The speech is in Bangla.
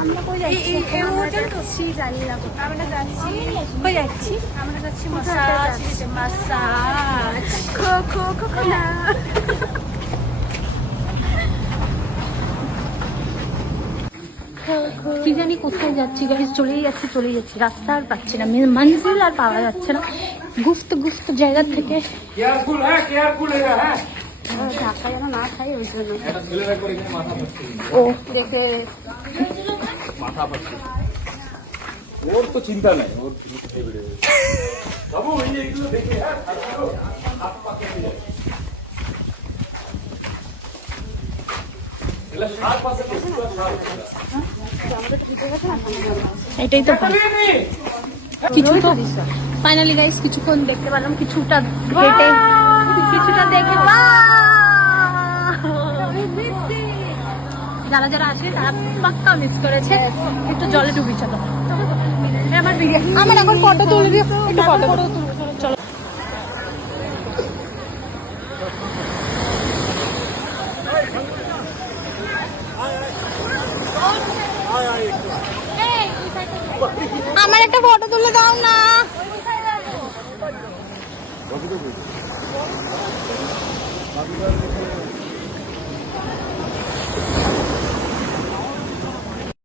আমরা কই যাচ্ছি? আমরা যাচ্ছি জানি না কোথায়। আমরা যাচ্ছি কই যাচ্ছি? আমরা যাচ্ছি মাসাজ খো না। কি জানি কোথায় যাচ্ছি গাইস, চলেই যাচ্ছি রাস্তা আর পাচ্ছি না, মঞ্জিল আর পাওয়া যাচ্ছে না। গুফত জায়গা থেকে ঢাকা যেন না খাই ওই জন্য ও দেখে মাথা পাচ্ছে ওর তো চিন্তা নাই ওর বাবু এইগুলো দেখে হাত পাকে এটাই তো কিছু তো ফাইনালি গাইস কিছুক্ষণ দেখতে পেলাম, কিছুটা দেখে যারা যারা আসে তারা পাক্কা মিস করেছে। একটু জলে ডুবি চলো, আমার এখন ফটো তুলবি, একটু ফটো চলো। আমার একটা ফটো তুলে দাও না।